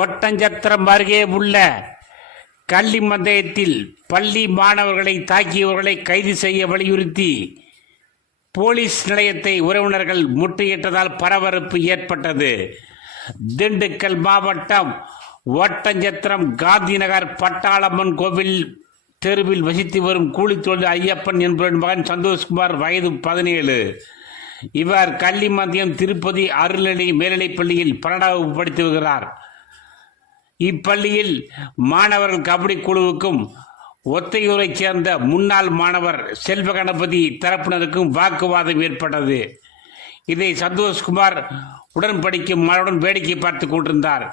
ஒட்டஞ்சத்திரம் அருகே உள்ள கள்ளி மந்தயத்தில் பள்ளி மாணவர்களை தாக்கியவர்களை கைது செய்ய வலியுறுத்தி போலீஸ் நிலையத்தை உறவினர்கள் முட்டையிட்டதால் பரபரப்பு ஏற்பட்டது. திண்டுக்கல் மாவட்டம் ஒட்டஞ்சத்திரம் காந்தி நகர் பட்டாளம்மன் கோவில் தெருவில் வசித்து வரும் கூலித்தொழில் ஐயப்பன் என்பவரின் மகன் சந்தோஷ்குமார் வயது பதினேழு. இவர் கள்ளிமந்தியம் திருப்பதி அருள்நிலை மேல்நிலைப் பள்ளியில் பன்னெண்டாம் வகுப்பு படித்து வருகிறார். இப்பள்ளியில் மாணவர்கள் கபடி குழுவுக்கும் ஒத்தையூரைச் சேர்ந்த முன்னாள் மாணவர் செல்வ கணபதி தரப்பினருக்கும் வாக்குவாதம் ஏற்பட்டது. இதை சந்தோஷ்குமார் உடன் படிக்கும் மாணவருடன் வேடிக்கை பார்த்து கொண்டிருந்தார்.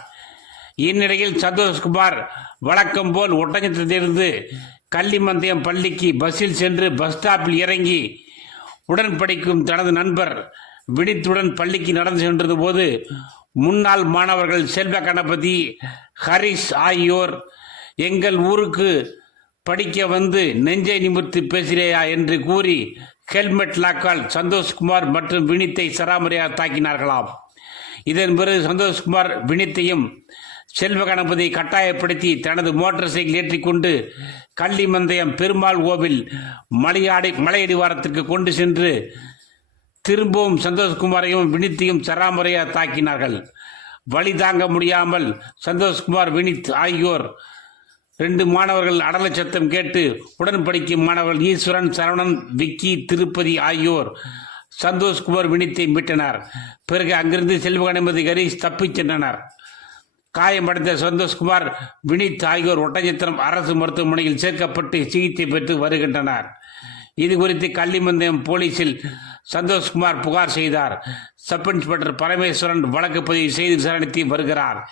இந்நிலையில் சந்தோஷ்குமார் வழக்கம் போல் ஒட்டஞ்சத்திலிருந்து கள்ளிமந்தயம் பள்ளிக்கு பஸ்ஸில் சென்று பஸ் ஸ்டாப்பில் இறங்கி உடன் படிக்கும் தனது நண்பர் வினித்துடன் பள்ளிக்கு நடந்து சென்றது போது முன்னாள் மாணவர்கள் செல்வ கணபதி ஹரிஷ் ஆகியோர் எங்கள் ஊருக்கு படிக்க வந்து நெஞ்சை நிமிர்த்து பேசுகிறேயா என்று கூறி ஹெல்மெட் லாக்கால் சந்தோஷ்குமார் மற்றும் வினித்தை சராமரியார் தாக்கினார்களாம். இதன் பிறகு சந்தோஷ்குமார் வினித்தையும் செல்வ கணபதி கட்டாயப்படுத்தி தனது மோட்டார் சைக்கிள் ஏற்றிக்கொண்டு கள்ளிமந்தயம் பெருமாள் கோவில் மலையாடி மலையடிவாரத்திற்கு கொண்டு சென்று திரும்பவும் சந்தோஷ்குமாரையும் வினித்தையும் சராமுறையாக தாக்கினார்கள். வழி தாங்க முடியாமல் சந்தோஷ்குமார் வினித் ஆகியோர் ரெண்டு மாணவர்கள் அடல சத்தம் கேட்டு உடன் படிக்கும் மாணவர்கள் ஈஸ்வரன் சரவணன் விக்கி திருப்பதி ஆகியோர் சந்தோஷ்குமார் வினித்தை மீட்டனர். பிறகு அங்கிருந்து செல்வகணபதி ஹரீஷ் தப்பிச் சென்றனர். காயமடைந்த சந்தோஷ்குமார் வினித் ஆகியோர் ஒட்டஞ்சத்திரம் அரசு மருத்துவமனையில் சேர்க்கப்பட்டு சிகிச்சை பெற்று வருகின்றனர். இது குறித்து கள்ளிமந்தயம் போலீசில் சந்தோஷ்குமார் புகார் செய்தார். சப் இன்ஸ்பெக்டர் பரமேஸ்வரன் வழக்கு பதிவு செய்து விசாரணைத்து வருகிறார்.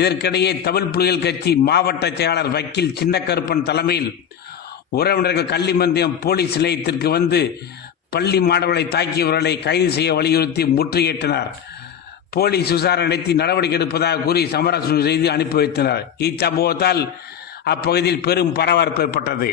இதற்கிடையே தமிழ் புலிகள் கட்சி மாவட்ட செயலாளர் வக்கீல் சின்னக்கருப்பன் தலைமையில் உறவினர்கள் கள்ளிமந்தயம் போலீஸ் நிலையத்திற்கு வந்து பள்ளி மாணவர்களை தாக்கியவர்களை கைது செய்ய வலியுறுத்தி முற்றுகையிட்டனர். போலீஸ் விசாரணை நடத்தி நடவடிக்கை எடுப்பதாக கூறி சமரசம் செய்து அனுப்பி வைத்தனர். இச்சம்பவத்தால் அப்பகுதியில் பெரும் பரபரப்பு ஏற்பட்டது.